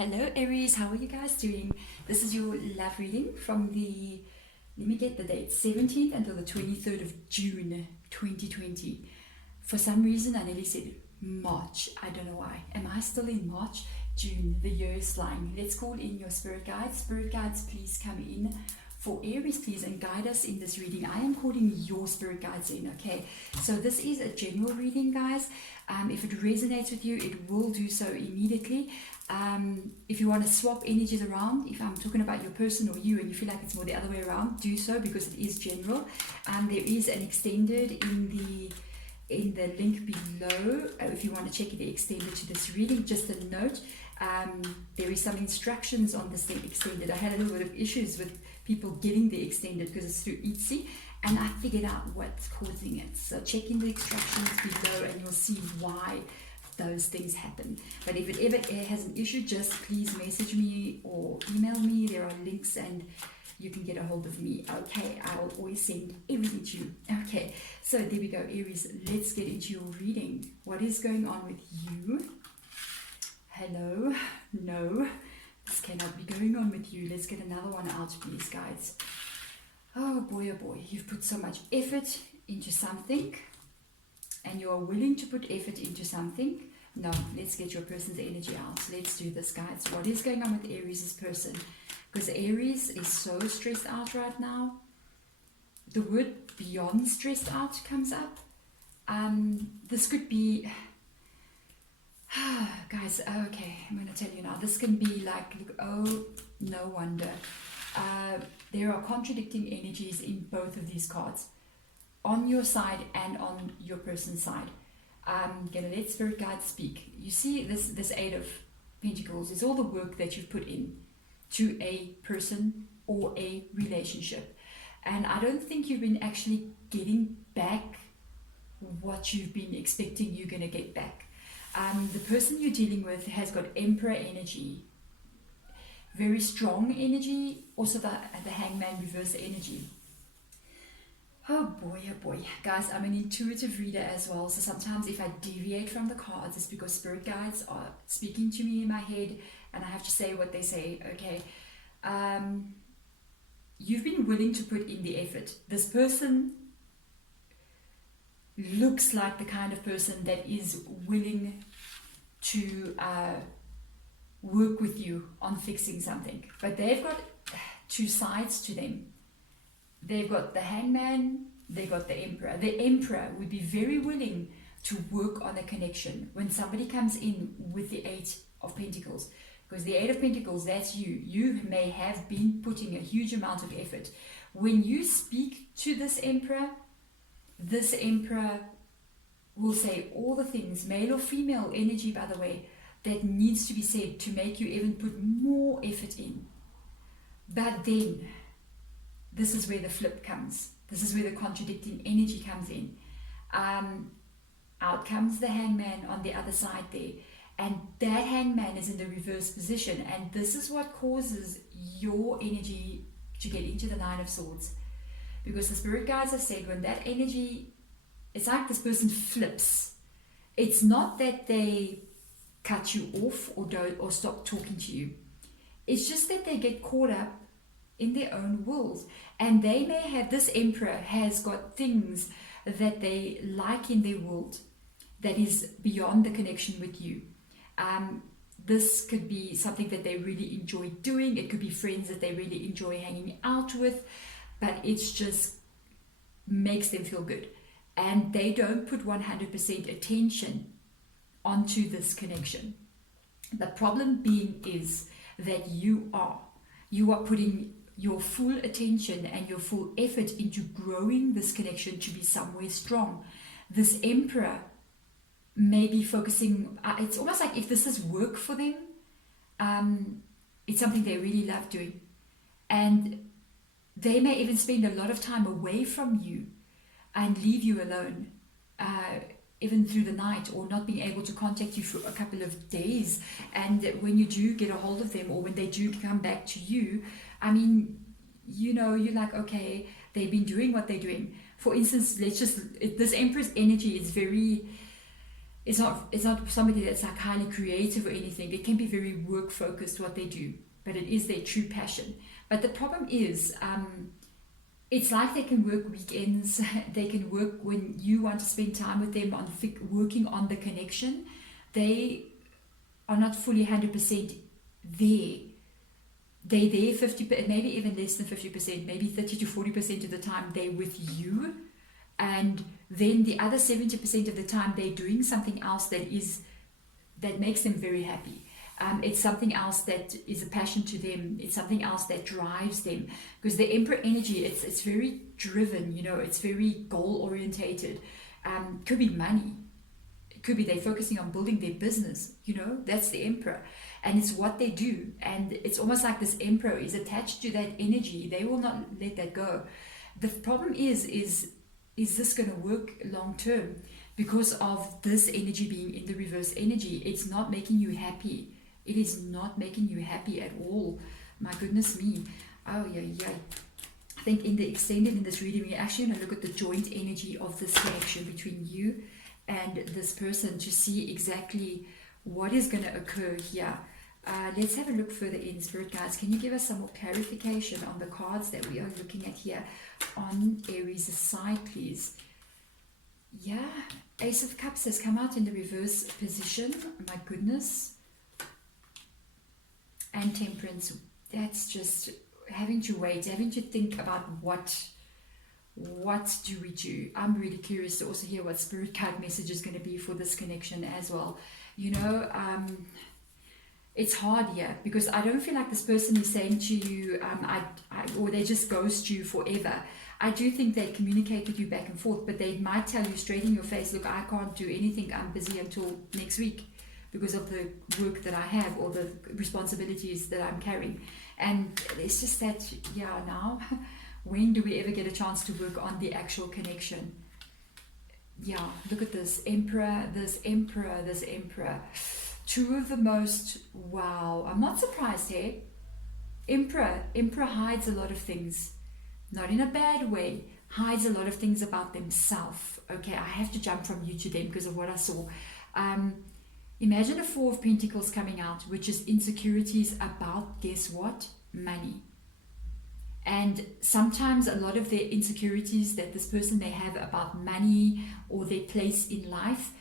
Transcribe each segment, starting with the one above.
Hello Aries, how are you guys doing? This is your love reading from let me get the date, 17th until the 23rd of June 2020. For some reason I nearly said March, I don't know why. Am I still in March? June, the year is flying. Let's call in your spirit guides. Spirit guides, please come in for Aries, please, and guide us in this reading. I am calling your spirit guides in, okay? So this is a general reading, guys. If it resonates with you, it will do so immediately. If you want to swap energies around, if I'm talking about your person or you and you feel like it's more the other way around, do so because it is general. There is an extended in the link below. If you want to check the extended to this reading, just a note, there is some instructions on this thing extended. I had a little bit of issues with people getting the extended because it's through Etsy, and I figured out what's causing it. So check in the instructions below and you'll see why those things happen. But if it ever has an issue, just please message me or email me. There are links and you can get a hold of me. Okay, I will always send everything to you. Okay, so there we go, Aries. Let's get into your reading. What is going on with you? Hello? No, this cannot be going on with you. Let's get another one out, please, guys. Oh boy, you've put so much effort into something and you are willing to put effort into something. No, let's get your person's energy out. Let's do this, guys. What is going on with Aries' person? Because Aries is so stressed out right now. The word beyond stressed out comes up. This could be... guys, okay, I'm going to tell you now. This can be like, oh, no wonder. There are contradicting energies in both of these cards. On your side and on your person's side. I'm going to let Spirit Guides speak. You see, this Eight of Pentacles is all the work that you've put in to a person or a relationship. And I don't think you've been actually getting back what you've been expecting you're going to get back. The person you're dealing with has got Emperor energy, very strong energy, also the Hangman reverse energy. Oh boy, guys, I'm an intuitive reader as well, so sometimes if I deviate from the cards, it's because spirit guides are speaking to me in my head and I have to say what they say, okay? You've been willing to put in the effort. This person looks like the kind of person that is willing to work with you on fixing something, but they've got two sides to them. They've got the Hangman, they've got the Emperor. The Emperor would be very willing to work on a connection when somebody comes in with the Eight of Pentacles. Because the Eight of Pentacles, that's you. You may have been putting a huge amount of effort. When you speak to this Emperor will say all the things, male or female energy, by the way, that needs to be said to make you even put more effort in. But then, this is where the flip comes. This is where the contradicting energy comes in. Out comes the Hangman on the other side there. And that Hangman is in the reverse position. And this is what causes your energy to get into the Nine of Swords. Because the spirit guides have said when that energy, it's like this person flips. It's not that they cut you off or stop talking to you. It's just that they get caught up in their own worlds, and they may have, this Emperor has got things that they like in their world that is beyond the connection with you. This could be something that they really enjoy doing. It could be friends that they really enjoy hanging out with, but it's just makes them feel good, and they don't put 100% attention onto this connection. The problem being is that you are putting your full attention and your full effort into growing this connection to be somewhere strong. This Emperor may be focusing, it's almost like if this is work for them, it's something they really love doing. And they may even spend a lot of time away from you and leave you alone, even through the night, or not being able to contact you for a couple of days. And when you do get a hold of them, or when they do come back to you, I mean, you know, you're like, okay, they've been doing what they're doing. For instance, this Empress energy is it's not somebody that's like highly creative or anything. It can be very work focused what they do, but it is their true passion. But the problem is, it's like they can work weekends. They can work when you want to spend time with them on working on the connection. They are not fully 100% there. They're there 50%, maybe even less than 50%, maybe 30 to 40% of the time they're with you. And then the other 70% of the time they're doing something else that makes them very happy. It's something else that is a passion to them. It's something else that drives them. Because the Emperor energy, it's very driven, it's very goal orientated. Could be money. It could be they're focusing on building their business, that's the Emperor. And it's what they do. And it's almost like this Emperor is attached to that energy. They will not let that go. The problem is this going to work long term? Because of this energy being in the reverse energy, it's not making you happy. It is not making you happy at all. My goodness me. Oh, yeah. I think in the extended, in this reading, we're actually going to look at the joint energy of this connection between you and this person to see exactly what is going to occur here. Let's have a look further in. Spirit guides, can you give us some more clarification on the cards that we are looking at here on Aries' side, please? Yeah, Ace of Cups has come out in the reverse position. My goodness. And Temperance. That's just having to wait, having to think about what do we do. I'm really curious to also hear what Spirit Guide message is going to be for this connection as well. It's hard here because I don't feel like this person is saying to you, or they just ghost you forever. I do think they communicate with you back and forth, but they might tell you straight in your face, look, I can't do anything. I'm busy until next week because of the work that I have or the responsibilities that I'm carrying. And it's just that, now, when do we ever get a chance to work on the actual connection? Yeah, look at this Emperor, this Emperor, this Emperor. Two of the most, wow, I'm not surprised here. Emperor hides a lot of things, not in a bad way, hides a lot of things about themselves. Okay, I have to jump from you to them because of what I saw. Imagine a Four of Pentacles coming out, which is insecurities about, guess what? Money. And sometimes a lot of their insecurities that this person may have about money or their place in life,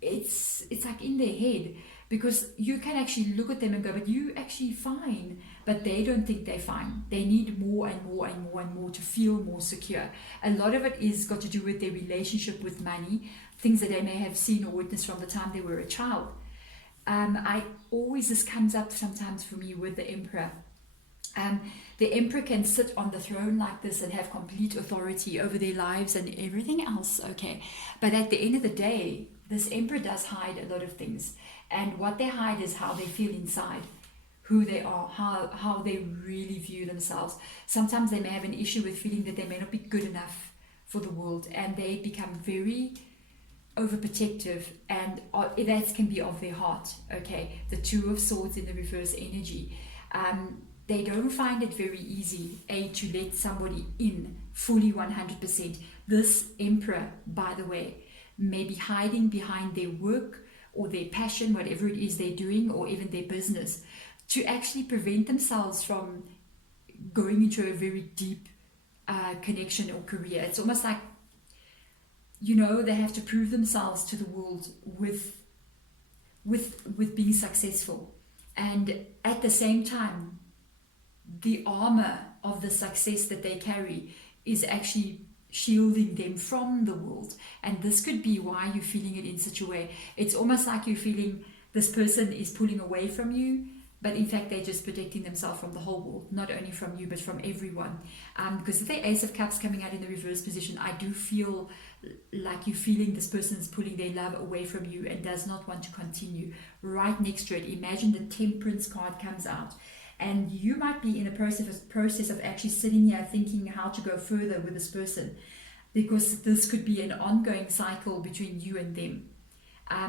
it's like in their head. Because you can actually look at them and go, but you actually fine. But they don't think they're fine. They need more and more and more and more to feel more secure. A lot of it is got to do with their relationship with money, things that they may have seen or witnessed from the time they were a child. This comes up sometimes for me with the Emperor. The Emperor can sit on the throne like this and have complete authority over their lives and everything else, okay. But at the end of the day, this Emperor does hide a lot of things. And what they hide is how they feel inside, who they are, how they really view themselves. Sometimes they may have an issue with feeling that they may not be good enough for the world, and they become very overprotective, and that can be of their heart, okay? The Two of Swords in the reverse energy. They don't find it very easy, to let somebody in fully 100%. This Emperor, by the way, may be hiding behind their work or their passion, whatever it is they're doing, or even their business, to actually prevent themselves from going into a very deep connection or career. It's almost like, they have to prove themselves to the world with being successful. And at the same time, the armor of the success that they carry is actually shielding them from the world. And this could be why you're feeling it in such a way. It's almost like you're feeling this person is pulling away from you, but in fact they're just protecting themselves from the whole world, not only from you but from everyone. Because if the Ace of Cups coming out in the reverse position, I do feel like you're feeling this person is pulling their love away from you and does not want to continue. Right next to it, imagine the Temperance card comes out. And you might be in a process of actually sitting here thinking how to go further with this person, because this could be an ongoing cycle between you and them.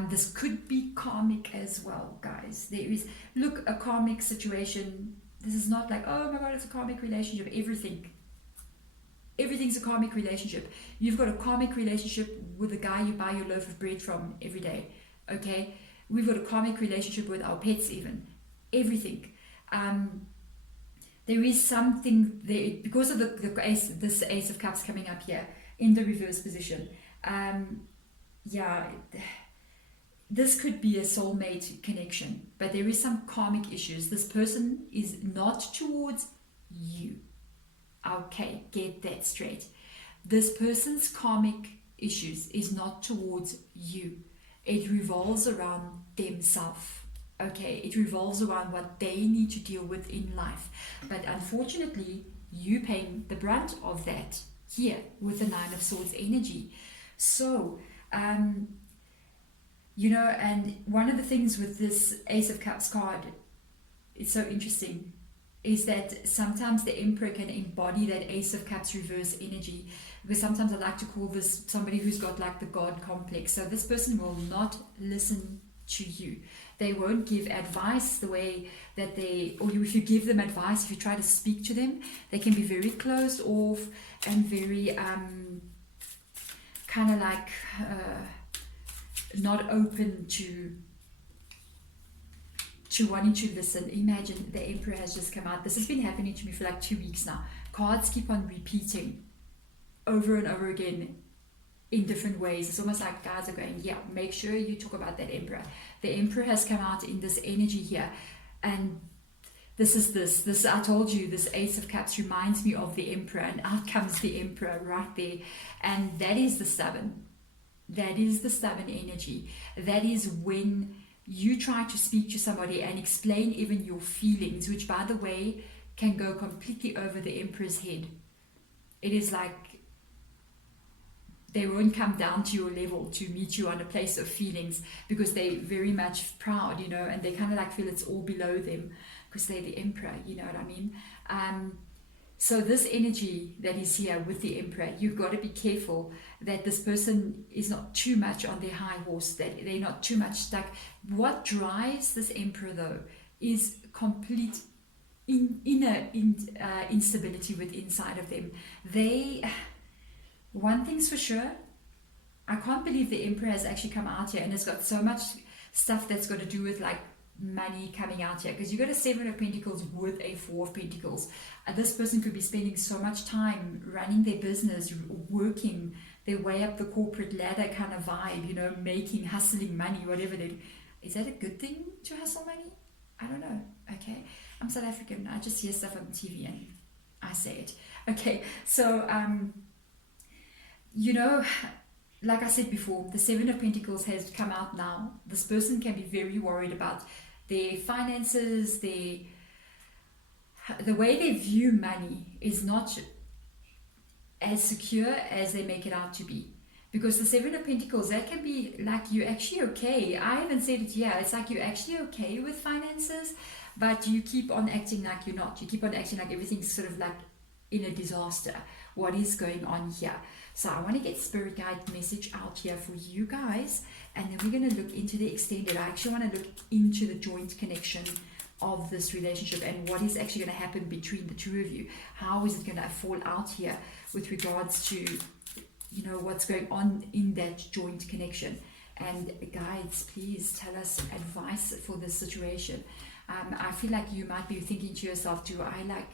This could be karmic as well, guys. There is, a karmic situation. This is not like, oh my God, it's a karmic relationship. Everything's a karmic relationship. You've got a karmic relationship with the guy you buy your loaf of bread from every day. okay? We've got a karmic relationship with our pets even. Everything. There is something there, because of this Ace of Cups coming up here in the reverse position. Yeah, this could be a soulmate connection, but there is some karmic issues. This person is not towards you. Okay, get that straight. This person's karmic issues is not towards you. It revolves around themselves. Okay, it revolves around what they need to deal with in life. But unfortunately, you paying the brunt of that here with the Nine of Swords energy. So, you know, and one of the things with this Ace of Cups card, it's so interesting, is that sometimes the Emperor can embody that Ace of Cups reverse energy. Because sometimes I like to call this somebody who's got like the God complex. So this person will not listen to you. They won't give advice the way that if you give them advice, if you try to speak to them, they can be very closed off and very kind of like not open to wanting to listen. Imagine the Emperor has just come out. This has been happening to me for like 2 weeks now. Cards keep on repeating over and over again in different ways. It's almost like guys are going, yeah, make sure you talk about that Emperor. The Emperor has come out in this energy here, and this I told you, this Ace of Cups reminds me of the Emperor, and out comes the Emperor right there. And that is the stubborn energy. That is when you try to speak to somebody and explain even your feelings, which by the way can go completely over the Emperor's head. It is like they won't come down to your level to meet you on a place of feelings, because they're very much proud, you know, and they kind of like feel it's all below them because they're the Emperor, you know what I mean? So this energy that is here with the Emperor, you've got to be careful that this person is not too much on their high horse, that they're not too much stuck. What drives this Emperor though is complete inner instability within inside of them. One thing's for sure, I can't believe the Emperor has actually come out here and has got so much stuff that's got to do with like money coming out here, because you got a Seven of Pentacles with a Four of Pentacles. This person could be spending so much time running their business, working their way up the corporate ladder kind of vibe, you know, hustling money, whatever they. Is that a good thing to hustle money? I don't know. Okay, I'm South African. I just hear stuff on TV and I say it. Okay, so you know, like I said before, the Seven of Pentacles has come out now. This person can be very worried about their finances, the way they view money is not as secure as they make it out to be. Because the Seven of Pentacles, that can be like you're actually okay. I haven't said it yet. It's like you're actually okay with finances, but you keep on acting like you're not. You keep on acting like everything's sort of like in a disaster. What is going on here? So I want to get spirit guide message out here for you guys, and then we're going to look into the extended. I actually want to look into the joint connection of this relationship and what is actually going to happen between the two of you. How is it going to fall out here with regards to, you know, what's going on in that joint connection. And guides, please tell us advice for this situation. I feel like you might be thinking to yourself, do I like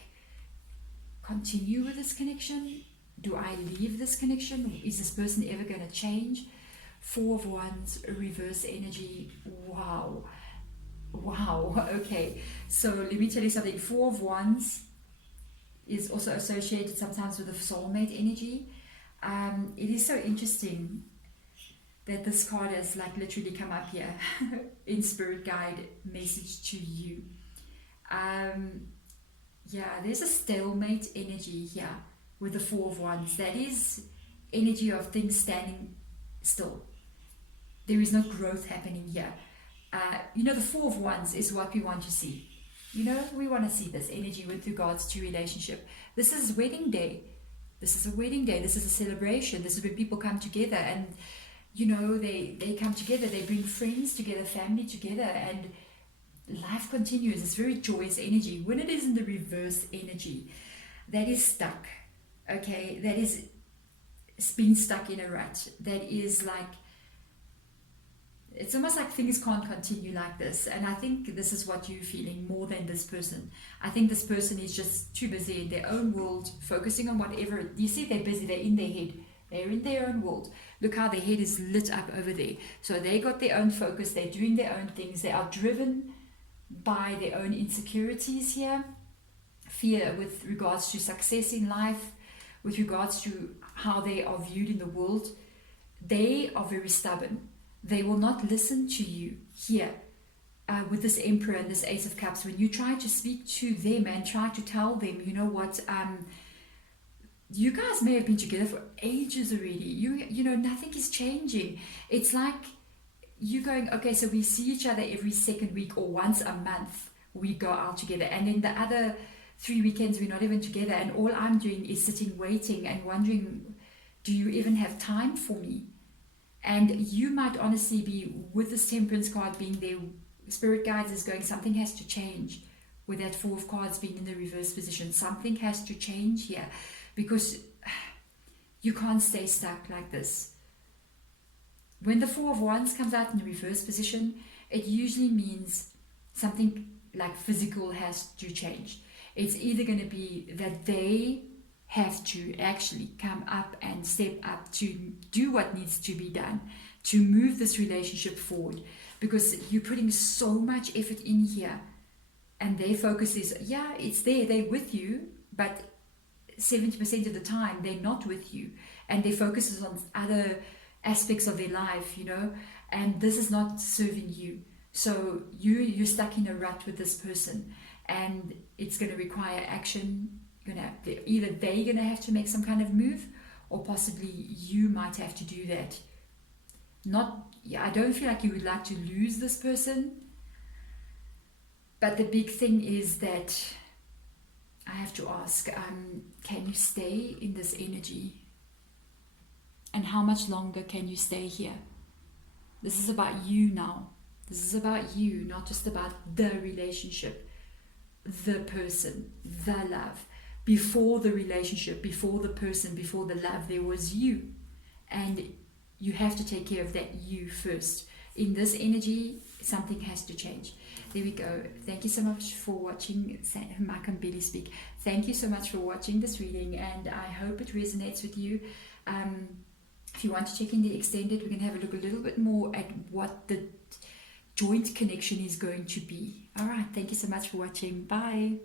continue with this connection? Do I leave this connection? Is this person ever going to change? Four of Wands, reverse energy. Wow. Okay, so let me tell you something. Four of Wands is also associated sometimes with the soulmate energy. It is so interesting that this card has like literally come up here in spirit guide message to you. Yeah, there's a stalemate energy here with the Four of Wands. That is energy of things standing still. There is no growth happening here. You know, the Four of Wands is what we want to see. You know, we want to see this energy with regards to relationship. This is wedding day. This is a wedding day. This is a celebration. This is when people come together and, you know, they come together. They bring friends together, family together, and life continues. It's very joyous energy. When it is in the reverse energy, that is stuck. Okay, that is being stuck in a rut. That is like it's almost like things can't continue like this. And I think this is what you're feeling more than this person. I think this person is just too busy in their own world, focusing on whatever. You see, they're busy, they're in their head, they're in their own world. Look how their head is lit up over there. So they got their own focus, they're doing their own things, they are driven by their own insecurities here, fear with regards to success in life, with regards to how they are viewed in the world. They are very stubborn. They will not listen to you here with this Emperor and this Ace of Cups. When you try to speak to them and try to tell them, you know what, you guys may have been together for ages already. You know, nothing is changing. It's like you going, okay, so we see each other every second week or once a month. We go out together, and then the other 3 weekends we're not even together, and all I'm doing is sitting waiting and wondering, do you even have time for me? And you might honestly be, with this Temperance card being there, Spirit Guides is going, something has to change. With that Four of Cards being in the reverse position, something has to change here, because you can't stay stuck like this. When the Four of Wands comes out in the reverse position, it usually means something like physical has to change. It's either going to be that they have to actually come up and step up to do what needs to be done to move this relationship forward, because you're putting so much effort in here, and their focus is, yeah, it's there, they're with you, but 70% of the time they're not with you, and their focus is on other aspects of their life, you know, and this is not serving you. So you're stuck in a rut with this person, and it's going to require action. Either they're going to have to make some kind of move, or possibly you might have to do that. I don't feel like you would like to lose this person, but the big thing is that I have to ask, can you stay in this energy? And how much longer can you stay here? This is about you now. This is about you, not just about the relationship, the person, the love. Before the relationship, before the person, before the love, there was you. And you have to take care of that you first. In this energy, something has to change. There we go. Thank you so much for watching. I can barely speak. Thank you so much for watching this reading, and I hope it resonates with you. If you want to check in the extended, we can have a look a little bit more at what the joint connection is going to be. All right. Thank you so much for watching. Bye.